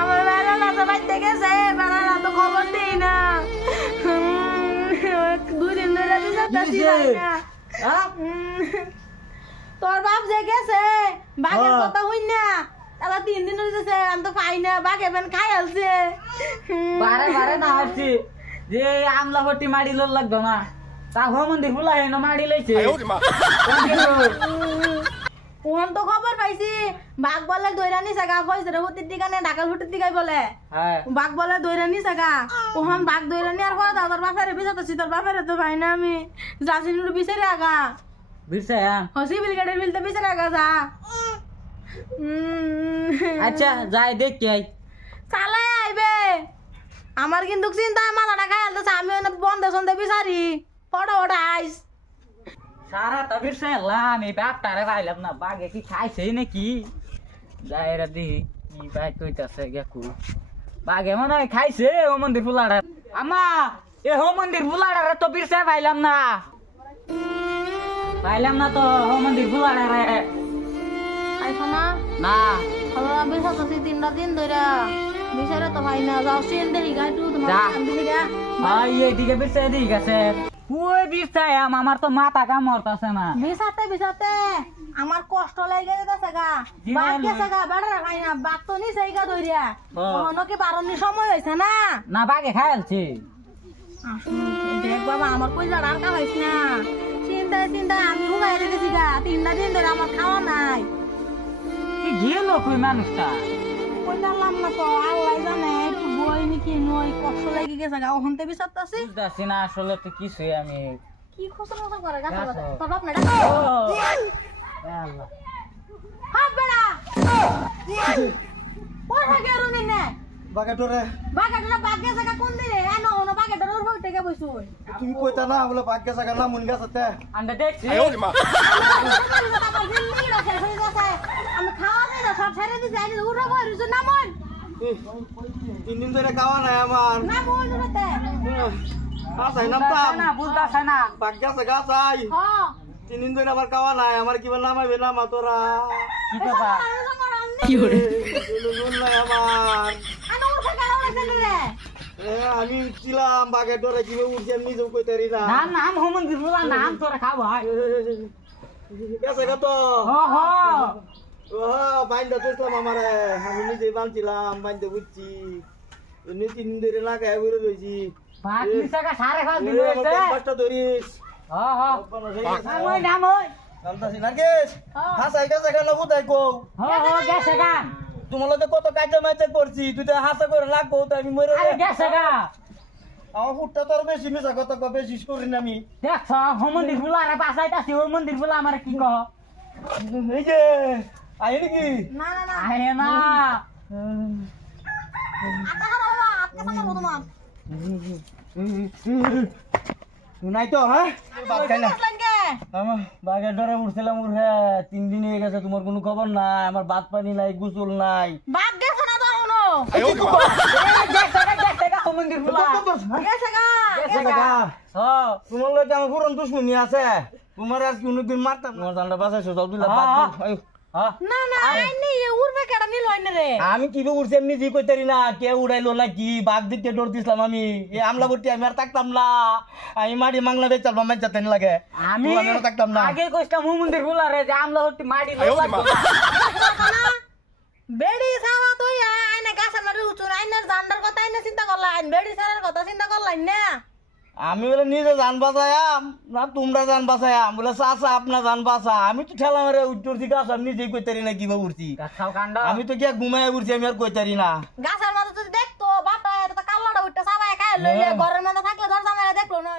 আমার বেড়া না তো বাইতে গেছে, বেড়া না তো খবর দেই না। 2 দিন ধরে বিচারতাছি না। তোর বাপ যে গেছে বাঘের কথা হই না, তারা 3 দিন হইছে আমি তো পাই না, বাঘ এবেন খাই আলছে। বারে বারে না হচ্ছে যে আমলা হটি মারি লোল লাগতো না, তা মন্দির ফুলা হেন মারি লইছে। ওহন তো খবর পাইছি বাঘ বলে দৈরানি সাগা কইছে রে হুতির দিগানে ঢাকাল হুতির দিগাই বলে বাঘ বলে দৈরানি সাগা। ওহন বাঘ দৈরানি আর কয় দাও তোর বাপেরে বিচারতাছি, তোর বাপেরে তো ভাই না আমি যাচিনুর বিচারে আগা বিরসায়া হসি বিলগেটের বিলতে বিচারে আগা যা। আচ্ছা যাই দেখ কি আই চালাই আইবে। আমার কিন্তু চিন্তা মাথাটা খাই আলতেছে, আমি বন্ধে সন্ধে বিচারি পড়া ওটা আইস সারা তা বিরসাইলাম এই বাপটারে পাইলাম না, বাঘে কি খাইছে নাকি যাই রে দেখি কি বাই কইতাছে গেকু। বাঘে মনে হয় খাইছে ও মন্দির ফুলাটা। আমা এ হো মন্দির ফুলাটা তো বিরসাই পাইলাম না, পাইলাম না তো হো মন্দির ফুলাটা রে। আইছো না না খবর বিচারতাছি 3টা দিন ধরে বিচারে তো ভাই না, যাও সিন দেখি গাই তুই তোমার কাম দিবি গা। ভাই এইদিকে বিরসাই দিই গেছে ওই বিরসাই আমার তো মাথা কাম মরতাছে না। বিচারতে আমার কষ্ট লাগে যাচ্ছে গা, বাঘ গেছে গা বেড়া খাই না, বাঘ তো নিছে গা ধরিয়া কখনো কি বারণের সময় হয়েছে না। না বাঘে খাইলছে দেখ বাবা আমার কই যার আর খাইছ না, চিন্তায় চিন্তায় আমি হুগাই রেখেছি গা। 3টা দিন ধরে আমার খাওয়া নাই। কি গেল কই মানুষটা কই জানলাম না তো, আল্লাহ জানে একটু বই নাকি নই কষ্ট লাগে গেছে গা। ওখানতে বিচারতাছি বুঝতাছি না আসলে তো কিছুই আমি কি খুচরা খুচরা করে গাছ তোর বাপ না আল্লাহ হাত বেড়া ওর হাগে রুনি নে বাগেটরে বাঘ গেছে গা কোন দিনে এনো ওনো বাঘের ডর উপর থেকে বইছো। তুমি কইতা না বলে বাগ গেছে না মুন গেছে আন্ডা দেখছি আমি খাওয়া নাই না, সব ছেড়ে দিয়ে যাই উঠে বইছো না মন 3 দিন ধরে খাওয়া নাই আমার না বই জুড়তে আসাই নামতাম না বুঝতাছ না বাগ গেছে গা চাই হ্যাঁ 3 দিন ধরে আবার খাওয়া নাই আমার কিবা নামাইবে না মা তোরা কি কথা কি ওরে নুন নাই আমার আনো উঠে গেল রে আমি ছিলাম বাগের ডরে কিভাবে উঠছি আমি নিজেও কইতারি না নাম নাম হোমন দিবলা নাম তোরা খাও ভাই গেছে গা তো হ হ ও বাইন্দা তুইলাম আমারে আমি নিজে বানছিলাম বাইন্দা বুঝছি 3 দিন ধরে না খাই বইরে রইছি বাঘ নিসাকা সারে খাল দিল এতে কষ্ট ধরিস হ হ নাম ওই নামতাছি নার্গিস হাসাই গেছে গা না উদাই কও হ হ গেছে গা তোমালকে কত কাইতে মাইতে করছি তুই তো হাসা করে লাগবো তো আমি মরে আরে গেছে গা আমার ফুটটা তোর বেশি মিছা কথা কবে শেষ করি না আমি দেখছ হোমন দিবলা আর বাসাইতাছি ওই মন্দির বলা আমার কি কহ এই যে আই নাকি না না না আরে না আটা বাবা আটকে থাকো তোমার নাই তো হ্যাঁ বাদ খাই না লাগে আমার বাগের ডরে উঠছিলাম উঠে 3 দিন হয়ে গেছে তোমার কোনো খবর নাই আমার ভাত পানি নাই গোসল নাই বাঘ গেছে না তো এখনো গেছে গা হোমন দিবলা গেছে গা গেছে গা তোমার লগে আমার পুরন দুশ্মনী আছে তোমার আর কোনদিন মারতাম তোমার জানটা বাঁচাইছো জল দিলা বাদ না না আইনি উড়বে কেডা নিল আইনে রে আমি কিভাবে উঠছি এমনি জি কইতারি না কে উড়াইলো নাকি বাঘ দিতে ডর দিছিলাম আমি এই আমলা বটি আমি আর থাকতাম না আমি মাটি মাংলা দিয়ে চালবা মাইন যাতেন লাগে আমি থাকতাম না আগে কইতাম মন্দির বলা রে যে আমলা হটি মাটি বেড়ি সারা তো আইনে গাছের মারি উচুর আইনের জান্ডার কথা আইনে চিন্তা করলাম, বেড়ি সারার কথা চিন্তা করলাম না। আমি বলে নিজে জান বাঁচায়াম না তোমরা জান বাঁচায়াম বলে চাচা আপনার জান বাঁচা আমি তো ঠেলা মারে উঠছি গাছ আমি নিজেই কইতারি না কিভাবে উঠছি আমি তো গিয়া ঘুমাই উঠছি আমি আর কইতারি না গাছের মাঝে যদি দেখতো বাপটা এটা কাল্লাটা উঠতে সাবাই খাই লইলে ঘরের মধ্যে থাকলে দরজা মেরে দেখলো না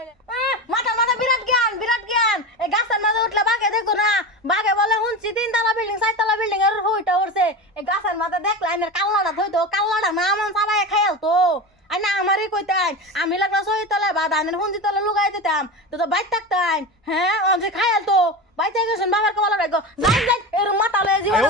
মাথার মাথা বিরাট জ্ঞান এই গাছের মাঝে উঠলে বাঘে দেখতো না, বাঘে বলে শুনছি 3 তলা বিল্ডিং 4 তলা বিল্ডিং এর হইটা উঠছে এই গাছের মাঝে দেখলে আইনের কাল্লাটা ধইতো কাল্লাটা না আমার সাবাই খাইল তো আইনা আমারই কইতাই আমি লাগলা 6 তলা বা ধানের হুঞ্জি তলা লুকাই দিতাম তো বাইর থাকতাম হ্যাঁ অঞ্জে খাইল তো বাইতে গেছেন বাবার কবলা রাখো যাই এর মাথা লয়ে জীবন